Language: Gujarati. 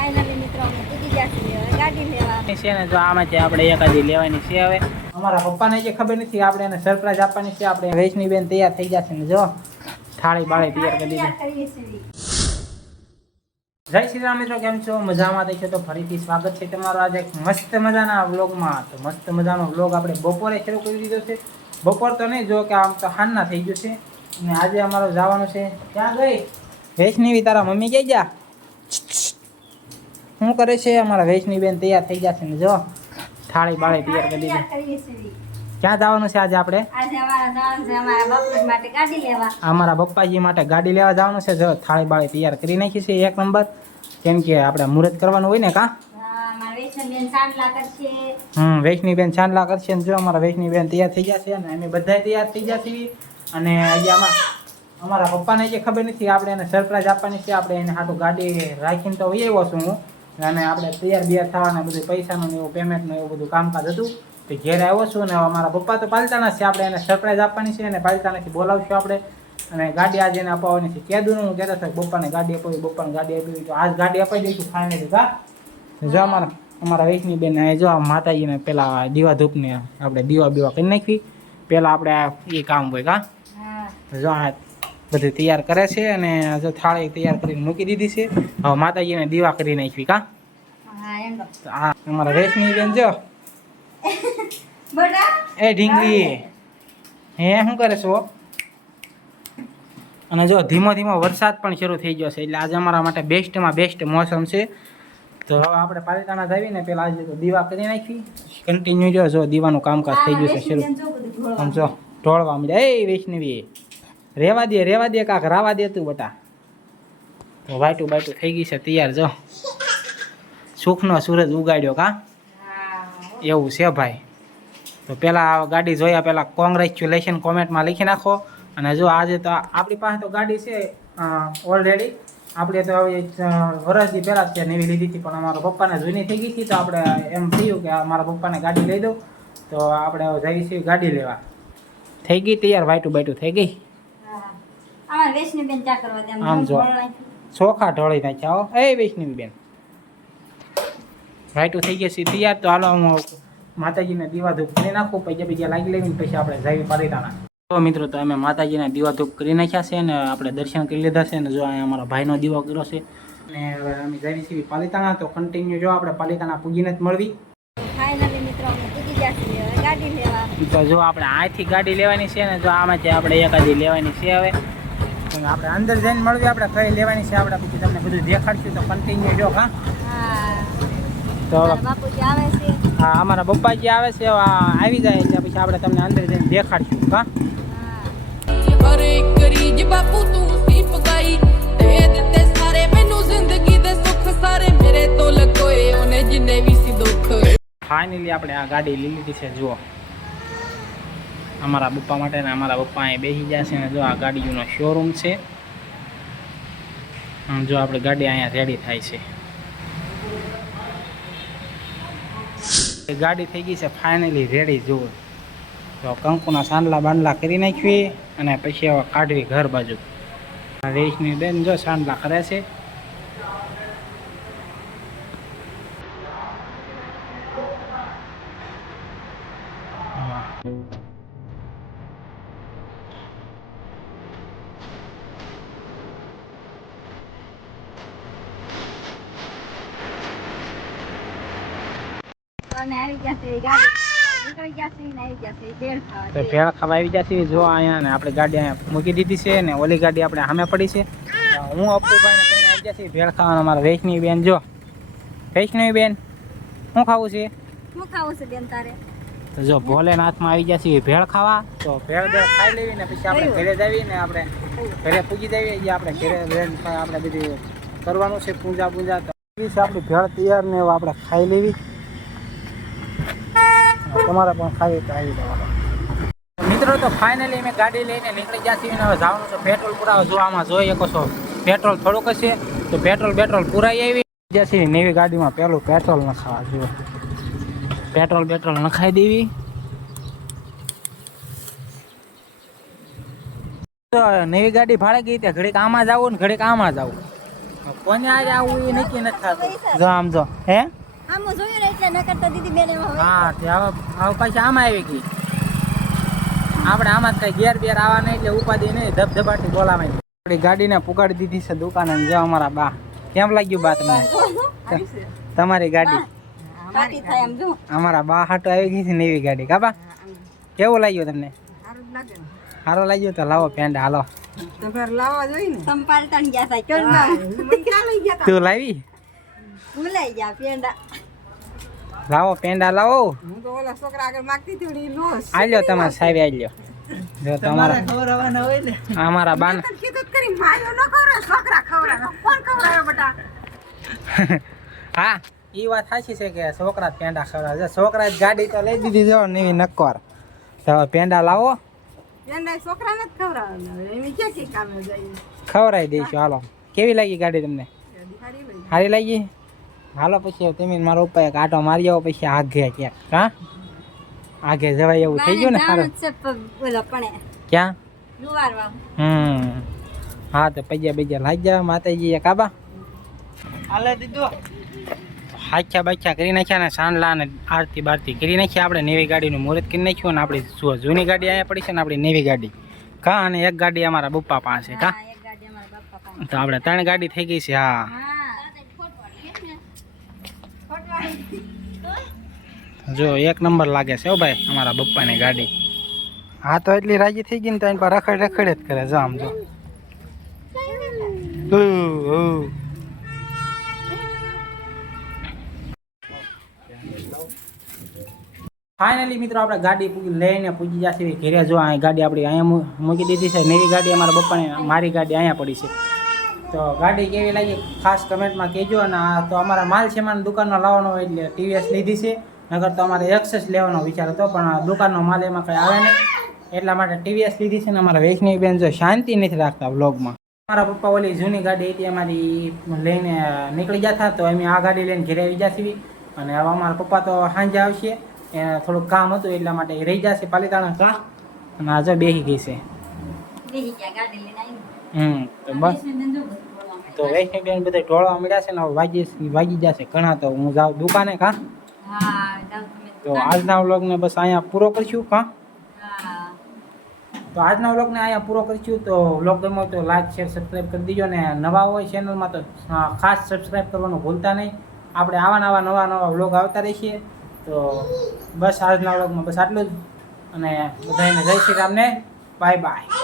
ફાઇનલી મિત્રો અમે પૂજી ગયા છીએ હવે ગાડી લેવા છે ને જો આમાંથી આપણે એકાદી લેવાની છે હવે અમારા પપ્પાને જે ખબર નથી આપણે એને સરપ્રાઈઝ આપવાની છે આપણે વૈષ્ણવી બેન તૈયાર થઈ જશે ને જો થાળી બાળી તૈયાર કરી દીધી જય શ્રી રામ મિત્રો કેમ છો મજામાં થઈ છે તો ફરીથી સ્વાગત છે તમારું આજે મસ્ત મજાના વ્લોગમાં તો મસ્ત મજાનો વ્લોગ આપણે બપોરે શરૂ કરી દીધો છે બપોર તો નહીં જો કે આમ તો હાનના થઈ ગયું છે અને આજે અમારો જવાનું છે ક્યાં ગઈ વૈષ્ણવી તારા મમ્મી ક્યાં ગયા શું કરે છે અમારા વૈષ્ણવી બેન તૈયાર થઈ જશે ને જો થાળી બાળી તૈયાર કરી દીધી ક્યાં જવાનું છે આજે આપણે અમારા પપ્પાજી માટે ગાડી લેવા જવાનું છે જો થાળી બાળી તૈયાર કરી નાખી છે એક નંબર કેમ કે આપણે મુહૂર્ત કરવાનું હોય ને કા વૈષ્ણવી બેન ચાંદલા કરશે ને જો અમારા વૈષ્ણવી બેન તૈયાર થઈ જશે અને અમે બધા તૈયાર થઈ જશે અને આજે અમારા પપ્પાને જે ખબર નથી આપણે એને સરપ્રાઈઝ આપવાની છે આપણે એને હાથું ગાડી રાખીને તો આવ્યો છું હું અને આપણે તૈયાર બિયાર થવાના બધું પૈસાનું એવું પેમેન્ટનું એવું બધું કામકાજ હતું તો ઘેર આવ્યો છું ને અમારા પપ્પા તો પાલતાના છે આપણે એને સરપ્રાઈઝ આપવાની છે અને પાલતાનાથી બોલાવશું આપણે અને ગાડી આજે એને અપાવવાની છે કહેતું હું કહેતો હતો પપ્પાને ગાડી અપાવી પપ્પાને ગાડી આપી તો આજ ગાડી અપાઈ દઈશું ફાઇનલી કા જો અમારા વૈષ્ણવી બેન જો માતાજીને પેલા દીવા ધૂપને આપણે દીવા બીવા કરી નાખવી પહેલાં આપણે એ કામ હોય કા જો બધું તૈયાર કરે છે અને જો થાળી તૈયાર કરીને મૂકી દીધી છે હવે માતાજીને દીવા કરી નાખવી કા હા અમારા વૈષ્ણવી બેન જો એ ઢીંગલી હે શું કરે છો અને જો ધીમો ધીમો વરસાદ પણ શરૂ થઈ ગયો છે એટલે આજે અમારા માટે બેસ્ટમાં બેસ્ટ મોસમ છે તો હવે આપણે પાલિતાણા જઈને પેલા આજે તો દીવા કરી નાખી કન્ટિન્યુ જો દીવાનું કામકાજ થઈ ગયું છે શરૂ આમ જો ઢોળવા મળ્યા એ વૈષ્ણવી રેવા દે કાક રાવા દે તું બટા તો વાઈટું બાઈટું થઈ ગઈ છે તૈયાર જો સુખનો સૂરજ ઉગાડ્યો કા એવું છે ભાઈ તો પહેલાં ગાડી જોયા પહેલાં કોંગ્રેચ્યુલેશન કોમેન્ટમાં લખી નાખો અને જો આજે તો આપણી પાસે તો ગાડી છે ઓલરેડી આપણે તો હવે વર્ષથી પહેલાં જ નવી લીધી હતી પણ અમારા પપ્પાને જૂની થઈ ગઈ હતી તો આપણે એમ થયું કે મારા પપ્પાને ગાડી લઈ દઉં તો આપણે જઈએ છીએ ગાડી લેવા થઈ ગઈ તૈયાર વાઈટું બાઈટું થઈ ગઈ આમ જો ચોખા ઢોળી નાખ્યા એ વૈષ્ણવી બેન વાઈટું થઈ ગયા છે તૈયાર તો હાલો હું માતાજીને દીવા ધૂપ કરી નાખું પૈસા બીજા લાગી લેવીને પછી આપણે જઈએ પાલિતાણા તો મિત્રો તો અમે માતાજીને દીવા ધૂપ કરી નાખ્યા છે અને આપણે દર્શન કરી લીધા છે અને જો અહીંયા અમારા ભાઈનો દીવો કર્યો છે અને હવે અમે જઈએ છીએ પાલિતાણા તો કન્ટિન્યુ જો આપણે પાલિતાણા પૂજીને જ મળવી તો જો આપણે અહીંથી ગાડી લેવાની છે ને જો આમાંથી આપણે એકાદી લેવાની છે હવે આપણે અંદર જઈને મળવી આપણે કઈ લેવાની છે આપણે પછી તમને બધું દેખાડશું તો કન્ટિન્યુ જો હા તો હા અમારા પપ્પાજી આવે છે આવી જાય એટલે પછી આપણે તમને અંદર જઈને દેખાડશું હા ફાઇનલી આપણે આ ગાડી લઈ લીધી છે જુઓ અમારા પપ્પા માટે ને અમારા પપ્પા અહીં બેસી ગયા છે ને જો આ ગાડીઓનો શોરૂમ છે જો આપણે ગાડી અહીંયા રેડી થાય છે ગાડી થઈ ગઈ છે ફાઇનલી રેડી જુઓ તો કંકુના સાંડલા બાંડલા કરી નાખવી અને પછી હવે કાઢવી ઘર બાજુ રેશની બેન જો સાંડલા કરે છે તો ભેળ ખાવા આવી જશે જો અહીંયા ને આપણે ગાડી અહીંયા મૂકી દીધી છે ને ઓલી ગાડી આપણે સામે પડી છે હું અપ્પુભાઈને કહીને આવી જશે ભેળ ખાવાનું અમારા વૈષ્ણવી બેન જો વૈષ્ણવી બેન શું ખાવું છે બેન તારે તો જો ભોલેનાથમાં આવી જશે ભેળ ખાવા તો ભેળ ખાઈ લેવી ને પછી આપણે ઘરે જવી ને આપણે ઘરે પૂજી દેવી જે આપણે ઘરે આપણે બધું કરવાનું છે પૂજા તો આપણી ભેળ તૈયાર ને આપણે ખાઈ લેવી તમારે પણ ખાઈ તો આવી જવાનું મિત્રો તો ફાઇનલી મેં ગાડી લઈને નીકળી ગયા છીએ હવે જવાનું છે પેટ્રોલ પુરાવો જો આમાં જોઈ શકો છો પેટ્રોલ થોડુંક હશે તો પેટ્રોલ પુરાઈ આવી જશે નવી ગાડીમાં પેલું પેટ્રોલ નખાવા જો પેટ્રોલ નખાઈ દેવી નવી ગાડી ભાડે ગઈ ત્યાં ઘડીક આમાં જવું ને ઘડીક આમાં જવું કોને આજે આવું એ નક્કી નથી થતું. જો આમ જો હે આમ જોયું ને એટલે ન કરતા દીદી બેન એમાં હોય. હા તે હવે પાછી આમાં આવી ગઈ. આપણે આમાં જ કઈ ઘેર બેર આવવા નહીં એટલે ઉપાધિ નહીં, ધબધબાટી બોલાવાય. આપણી ગાડીને પુગાડી દીધી છે દુકાને. જો અમારા બા કેમ લાગ્યું બા તમને તમારી ગાડી? પાટી થાય એમ જો. અમારા બા હાટો આવી ગઈ છે નવી ગાડી. કાબા કેવું લાગ્યું તમને? સારું લાગ્યું તો લાવો પેંડા હાલો. સંપાલતાની ગયા થાય કેમ ના તું લાવી? ભૂલાઈ ગયા પેંડા. લાવો પેંડા લાવો. આલ્યો તમારે સાહેબ આલ્યો. જો તમારા અમારા બાન હા એ વાત સાચી છે કે છોકરા જ પેંડા ખવડાવે. છોકરા જ ગાડી તો લઈ દીધી જો નવી નક્કર. તો પેંડા લાવો ખવડાવી દઈશું. હાલો કેવી લાગી ગાડી તમને? સારી લાગી? હાલો પછી તમે મારો ઉપર એક આટો મારી આવો પછી આઘે ક્યાંક. હા આઘે જવાય એવું થઈ ગયું ને સારું. ક્યાં? હા તો પૈયા બૈયા લાગી જાય માતાજી એક આબા હાલે દીધો. હાચ્યા બાચ્યા કરી નાખ્યા ને સાંડલા ને આરતી બારતી કરી નાખી. આપણે નવી ગાડીનું મુહૂર્ત કરી નાખ્યું ને આપણી જૂની ગાડી અહીંયા પડી છે ને આપણી નવી ગાડી કા અને એક ગાડી અમારા પપ્પા પાસે કા. તો આપણે 3 ગાડી થઈ ગઈ છે. હા જો 1 નંબર લાગે છે હો ભાઈ અમારા પપ્પાની ગાડી. હા તો એટલી રાજી થઈ ગઈ ને તો એની પર રખડ રખડ જ કરે. જો આમ જો ફાઇનલી મિત્રો આપણે ગાડી લઈને પૂજી જશે ઘરે. જો આ ગાડી આપણી અહીંયા મૂકી દીધી છે. નવી ગાડી અમારા પપ્પાને, મારી ગાડી અહીંયા પડી છે. તો ગાડી કેવી લાગી ખાસ કમેન્ટમાં કહેજો. અને આ તો અમારા માલ સામાન દુકાનમાં લાવવાનો હોય એટલે ટીવીએસ લીધી છે. નગર તો અમારે એક્સેસ લેવાનો વિચાર હતો પણ દુકાનનો માલ એમાં કંઈ આવે નહીં એટલા માટે ટીવીએસ લીધી છે. ને અમારા વૈષ્ણવી બેન જો શાંતિ નથી રાખતા વ્લોગમાં. મારા પપ્પા ઓલી જૂની ગાડી હતી અમારી લઈને નીકળી જતા તો અમે આ ગાડી લઈને ઘરે આવી જશે. અને હવે અમારા પપ્પા તો સાંજે આવશે. એને થોડુંક કામ હતું એટલા માટે એ રહી જશે પાલીતાણા કા. અને આ જો બેસી ગઈ છે. તો બસ તો વૈષ્ણવી બેન બધા ઢોળવા મળ્યા છે ને હવે વાગી જશે ઘણા. તો હું જાઉં દુકાને કા. તો આજના વ્લોગને બસ અહીંયા પૂરો કરશું કા. તો આજના વ્લોગને અહીંયા પૂરો કરીશું. તો વ્લોગ ગમ્યો તો લાઈક શેર સબસ્ક્રાઈબ કરી દીજો. ને નવા હોય ચેનલમાં તો ખાસ સબસ્ક્રાઈબ કરવાનું ભૂલતા નહીં. આપણે આવા નવા વ્લોગ આવતા રહીએ. તો બસ આજના વ્લોગમાં બસ આટલું જ. અને બધાને જય શ્રી રામને બાય બાય.